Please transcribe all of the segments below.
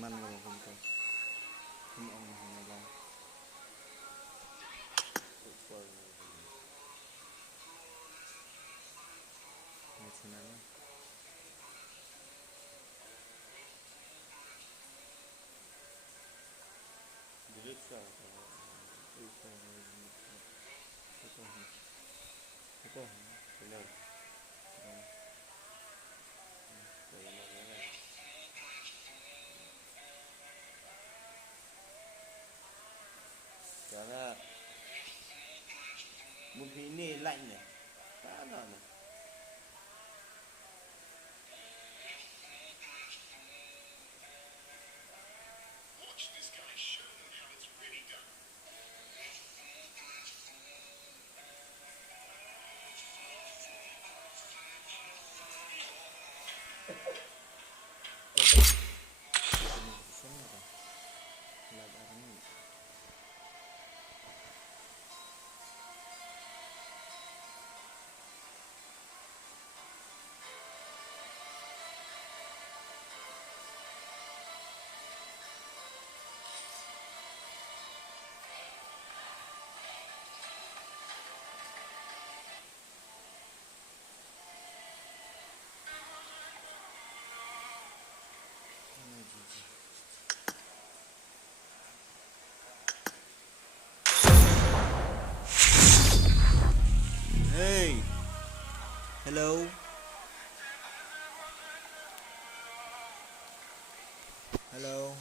man ngomong kamu kamu ngomong apa macam Dirisa Dirisa itu benar karena mungkin ini lainnya mana nih Hey, hello, hello.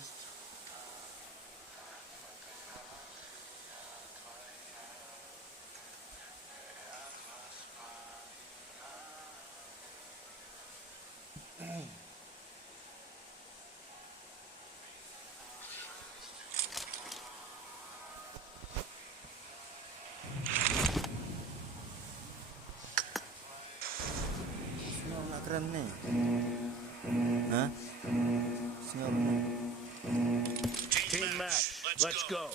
Senyum nak keren nih, hah? Senyum. Team match, let's go.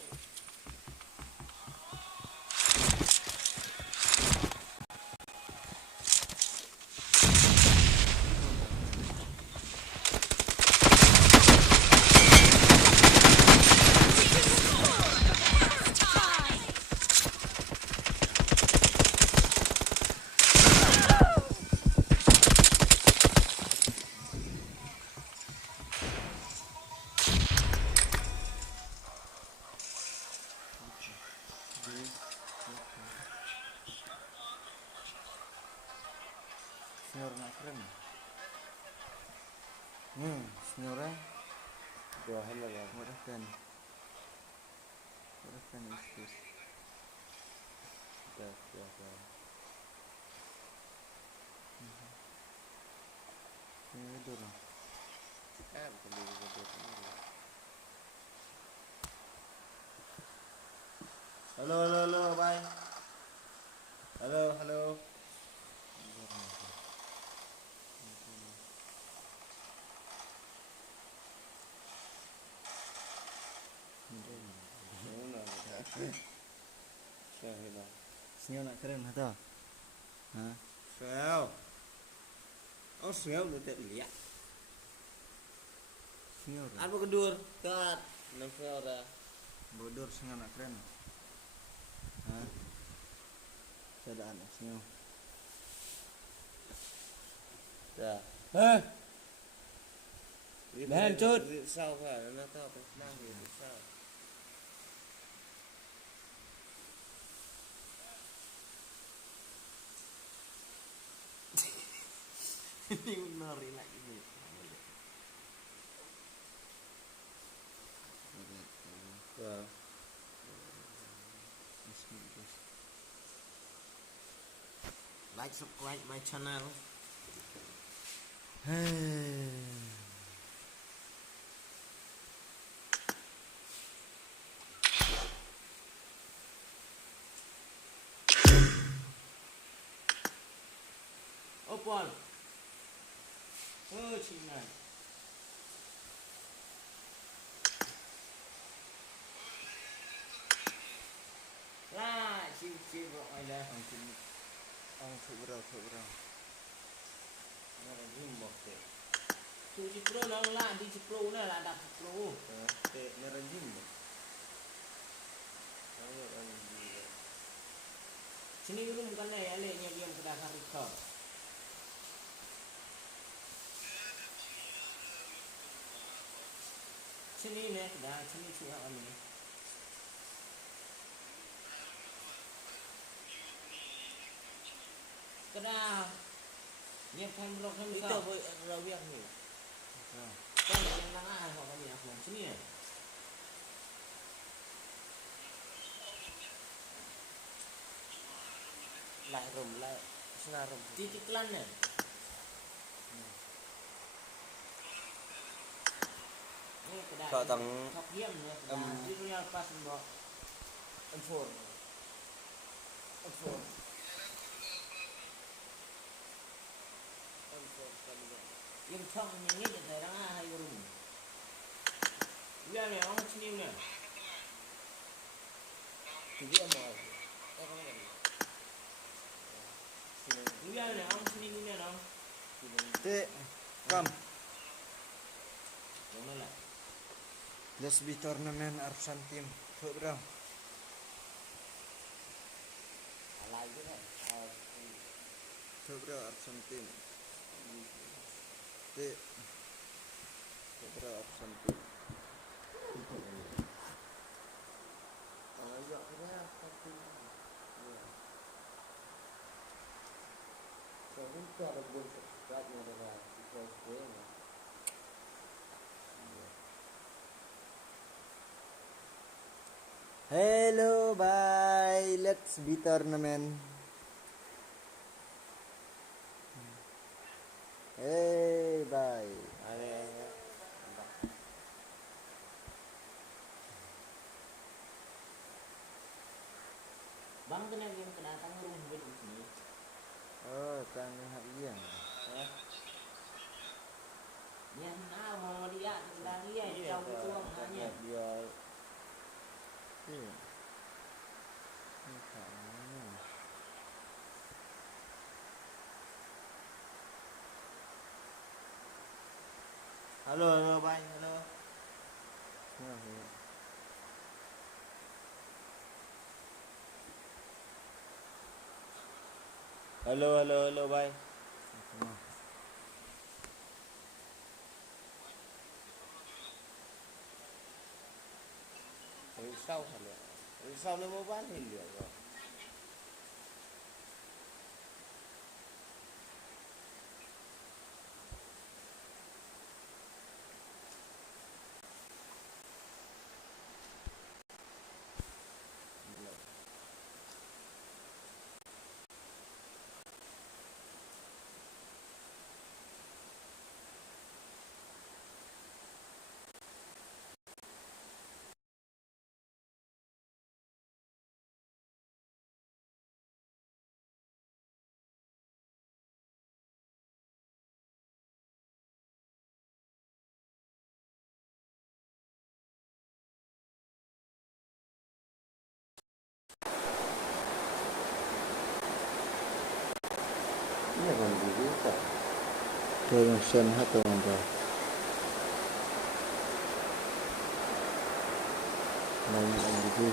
Senyum nak keren. Senyumnya. Dua hal lah. Murahkan istis. Dah. Ini dulu. Boleh juga. Halo, bye. Halo. Senyum nak keren atau? Hah? Sao? Ông xéo được tệ liệt. Senyum. Ăn một cái đuôi, cắt, nó xéo ra. Bodoh senyum nak keren. Hah? Sadaan senyum. Dạ. Ê, Lên chút. Sao phải nó tao phải mang gì sao? Nari lagi ni. Vâng. Like, subscribe my channel. Opal. Oh, chị này. Lah, chị gọi đây. Ông thử bro. Nó là zoom một cái. tu Cipro nang lah di Cipro na lah dak Cipro. Teh nerajim. Ayo anjing. Sini rum kan ya le nya biam kedah harika. Sini ne kedah sini suha kami. Kedah nyep kan brok kan Itu boy rawiak ni. kan yang nang ah kami aku sini ya. Lah rum lah senarum. Titik lan ne. Ni kedah. Kau tang Tok diam ne. Di dunia pas mbok. Enfor. Yang chong ni de terang ah hai rum. Biar ne orang sini ne. Jadi amal. Biar ne orang sini ne orang. Teh kam. Mana lah. Lesbi tournament Arsan tim. Tuh bro. Alai je kan. Tuh bro Arsan tim. Teh. Tuh bro Arsan tim. Ayo kena tapi. So itu ada gol sebabnya adalah itu. Hello, bye. Let's be tournament. Hey, bye. Bang kena yang kedatang rum buat di sini. Oh, tanah iya. Yang nah mau dia kedah dia jauh tuang hanya. Dia. Iya. Ini kayaknya. Halo, bye. Halo. Nah, iya. Halo, bye. Nah. Risau halo. Risau ni mau balik dia. Ini kan juga. Tolong sen atau apa? Nanya gitu.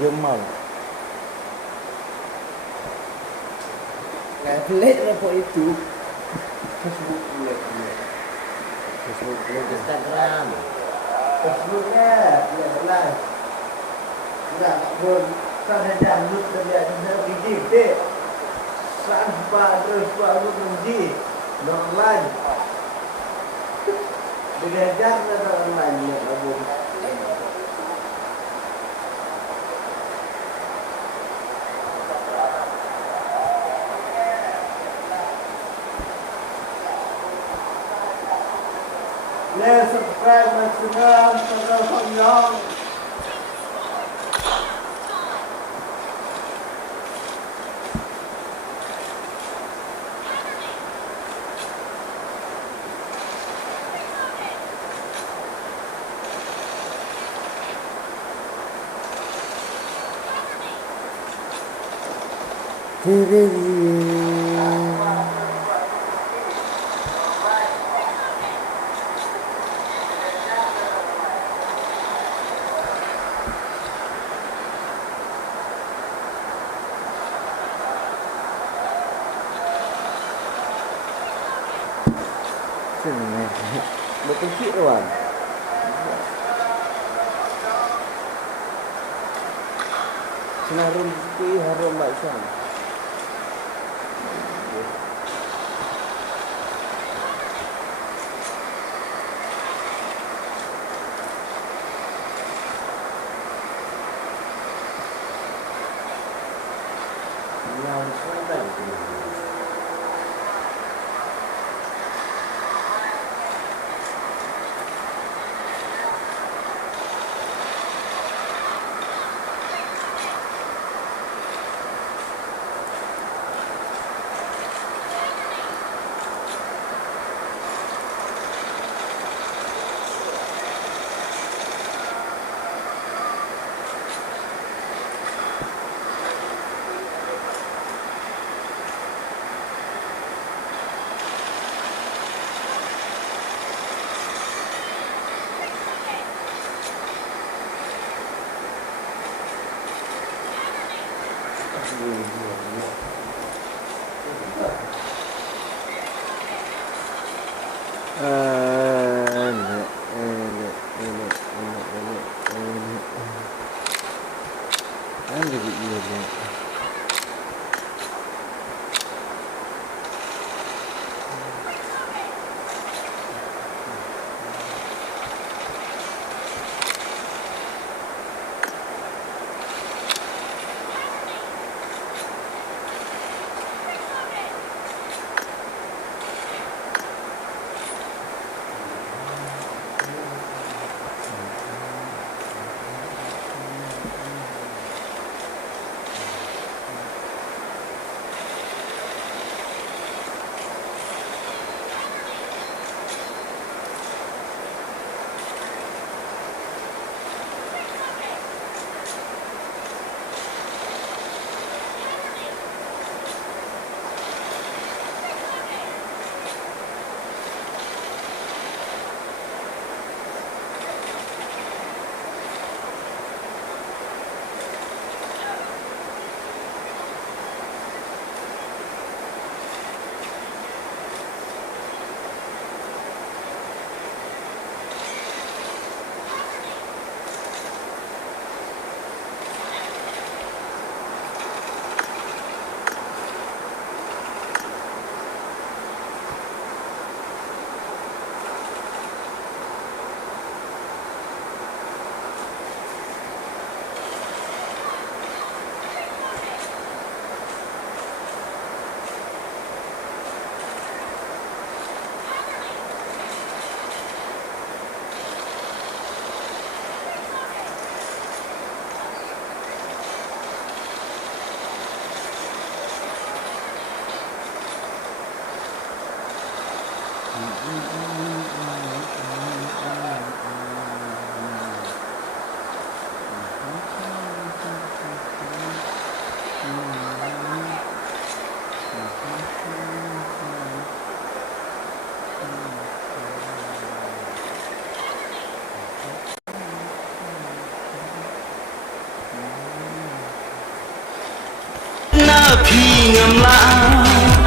Dia mal. Nggak pelik apa itu. Facebook pelik. Facebook belum. Instagram. Facebooknya ya jelas. Nggak pun saya download dari ada video sampai terus baru menji online. Belajar dari online ya kamu. Let's subscribe my channel, channel Phong Long. Sini. Betul sih Wan. Senarum kui harum baksan. Yang sedang ngầm lặng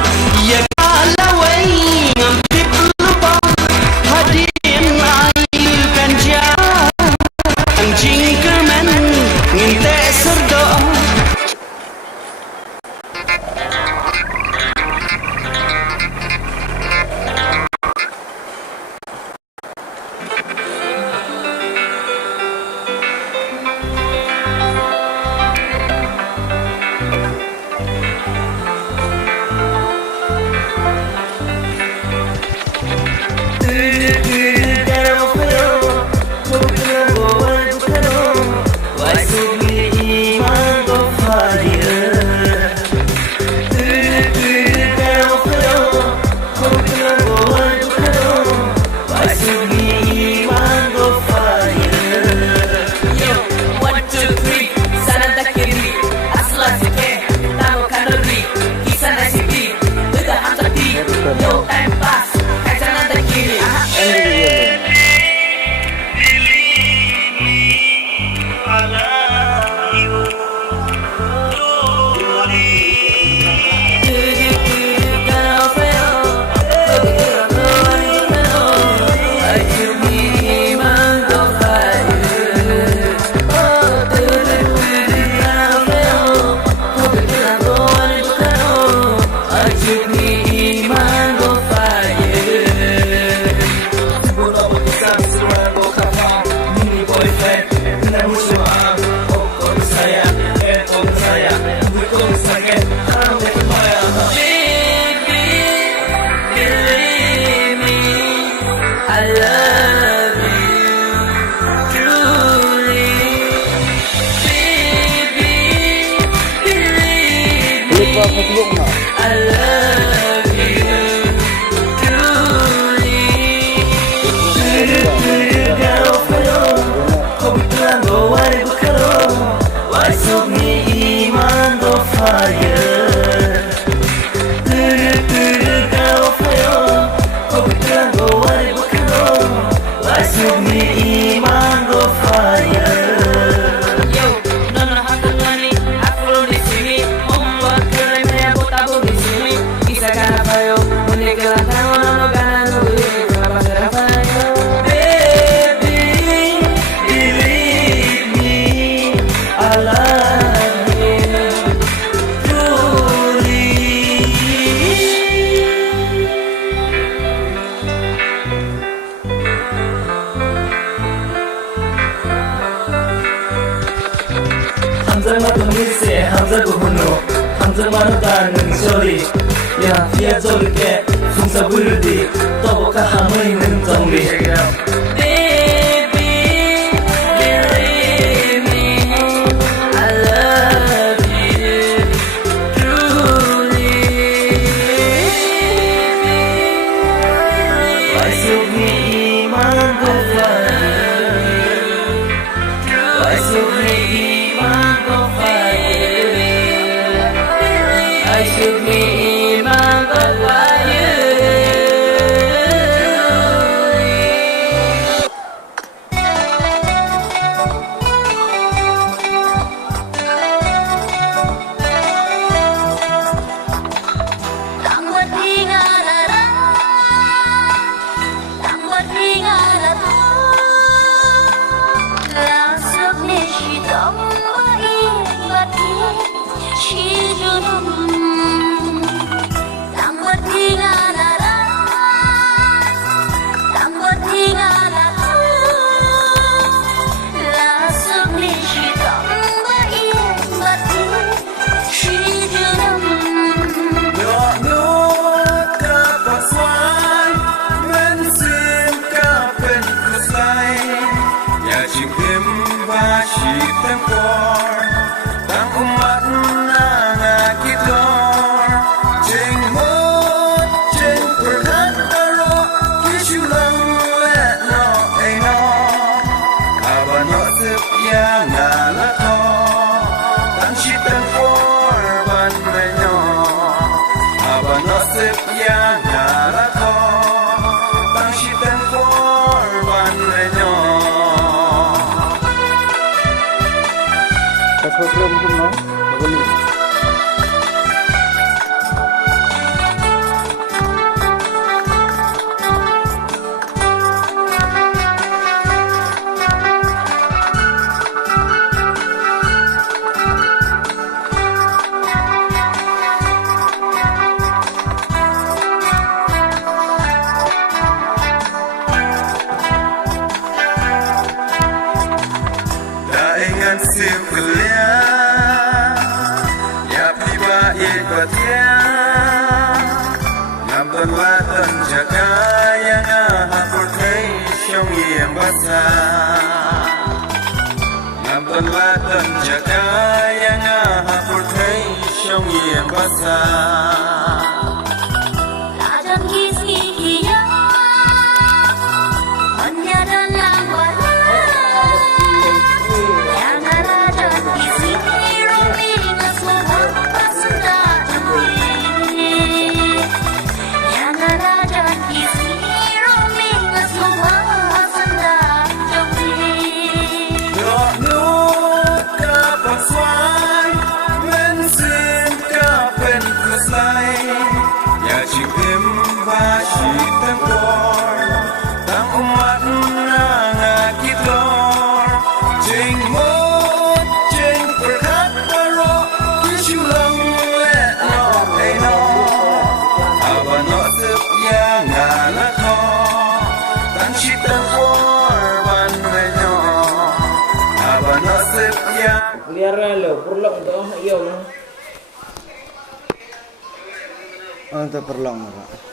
Untuk perlong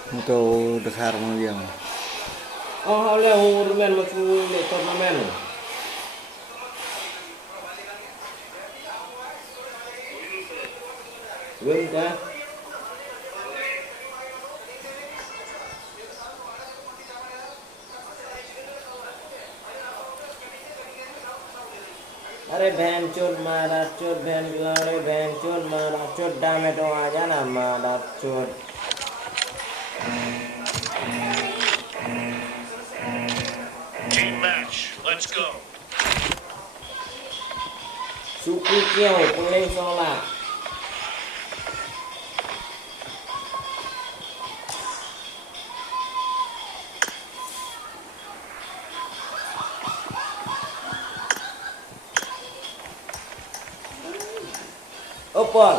untuk dekar yang. Oh, leo rumen macam ni turnamen. Wenda. अरे बहन चोद मारा चोद बहन अरे बहन चोद मारा चोद डामे तो आ जाना मारा चोद Team match, let's go. suku kêu kuning sola Opol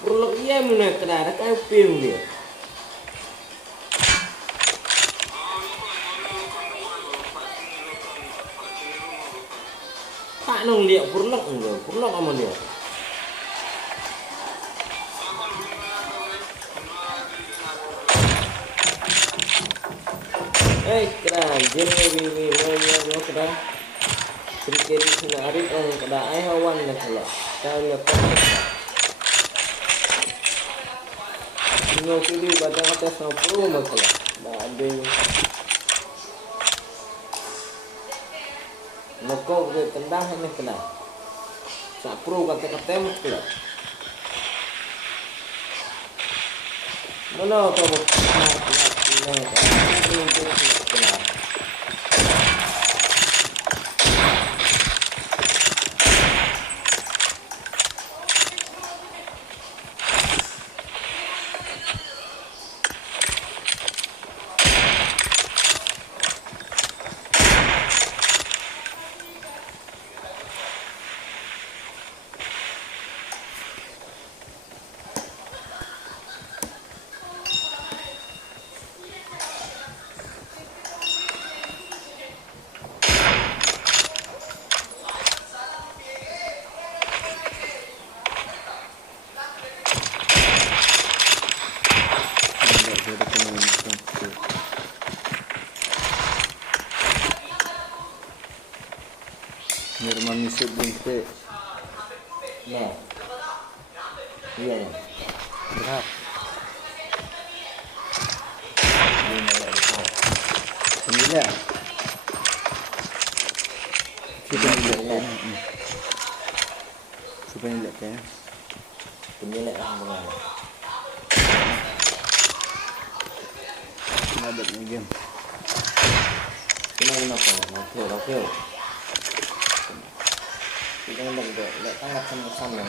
perlu iya mana kerana kayak film dia Pak nung dia purlok sama dia kerana jenis lo kerana sedikit senarik orang kerana hawan nak kalau kaya Sino pilih kata-kata sama pro masalah dah ada Nokok ke tendang ini kena. Sapro kata-kata masalah. Mana tahu Nirman misut bintik. Nah. Iya. Berat. Ini kita lihat. Supaya lihat ya. Penilai apa? Ada game. Kenapa? Oke. Kita lihat tangkap sama-sama.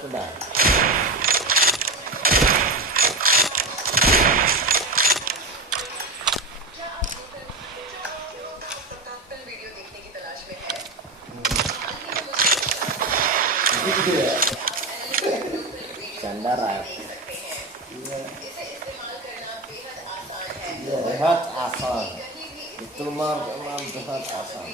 Sudah. Candara. Behat asal. Itu mah behat asal.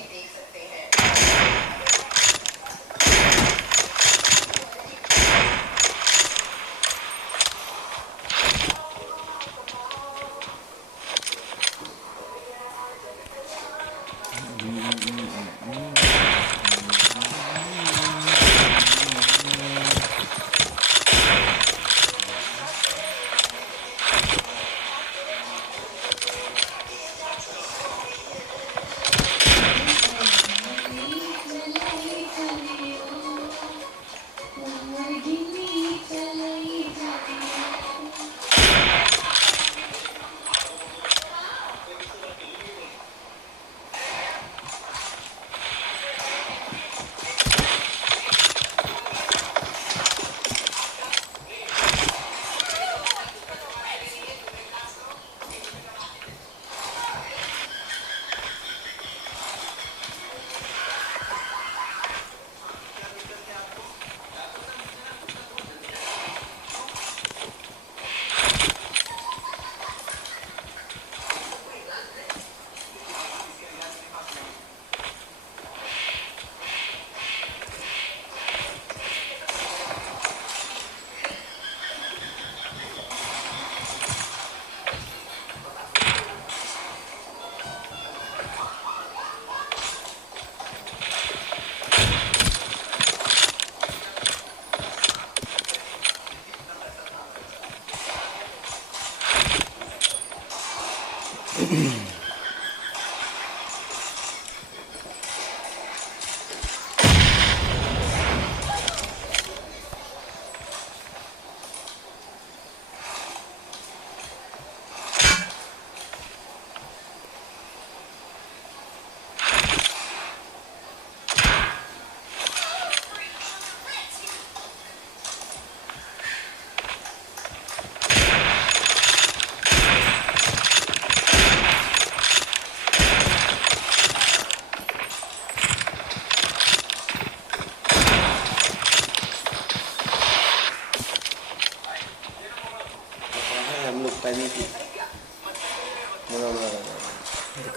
हम लोग पहले थी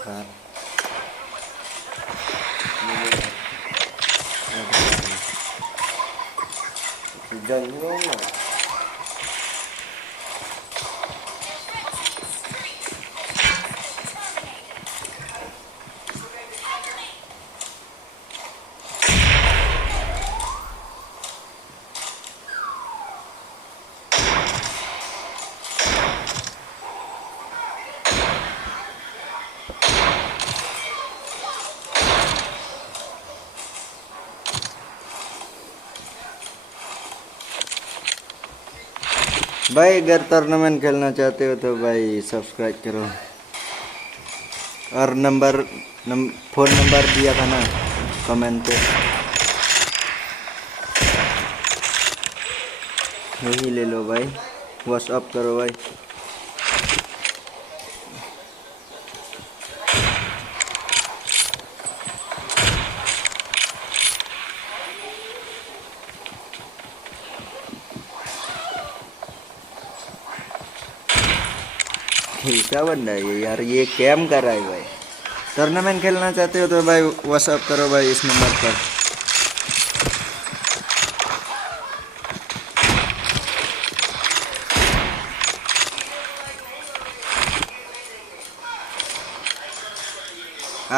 खार jangan ngomong. भाई अगर टूर्नामेंट खेलना चाहते हो तो भाई सब्सक्राइब करो और फ़ोन नंबर दिया था ना कमेंट पे, यही ले लो भाई, व्हाट्सअप करो भाई। क्या बन रहा है ये यार, ये कैम कर रहा है भाई। टूर्नामेंट खेलना चाहते हो तो भाई व्हाट्सअप करो भाई इस नंबर पर।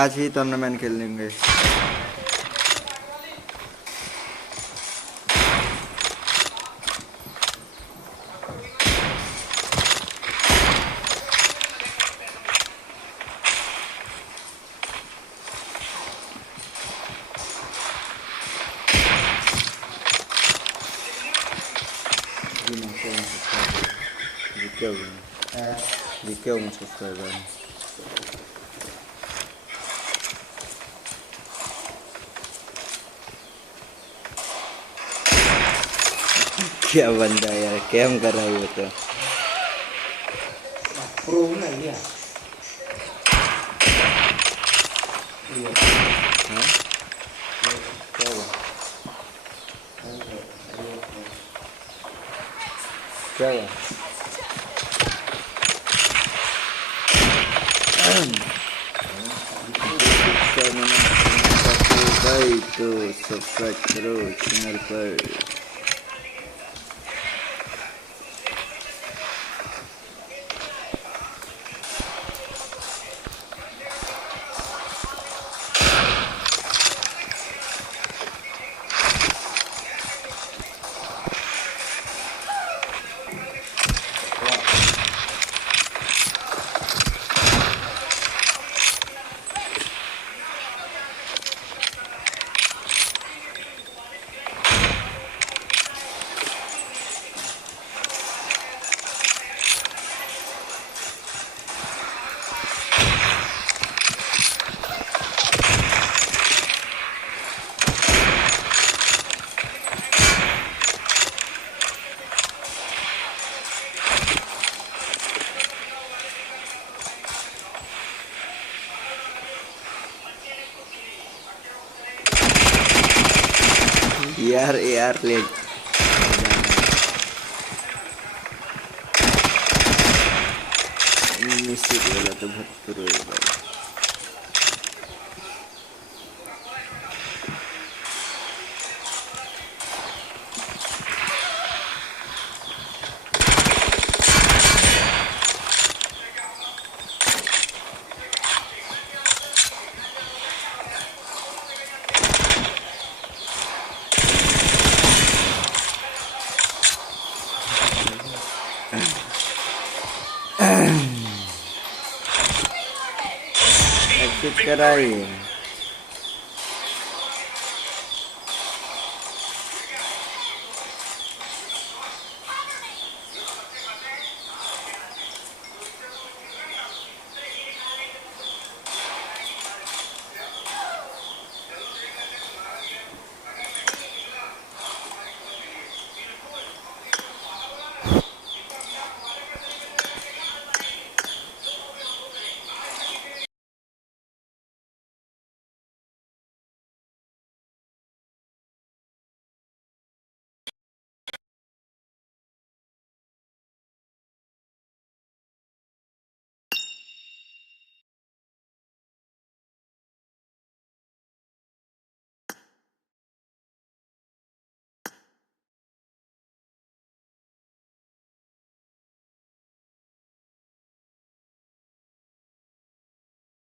आज ही टूर्नामेंट खेल लेंगे। Dikau mau subscriber. क्या बंदा यार, कैम कर रहा है वो तो। Pro này ya. हाँ? क्या हुआ? क्या हुआ? भाई तो सब्सक्राइब करो चैनल पर। यार ले मिस्टेक वाला तो भरपूर है भाई। subscribe.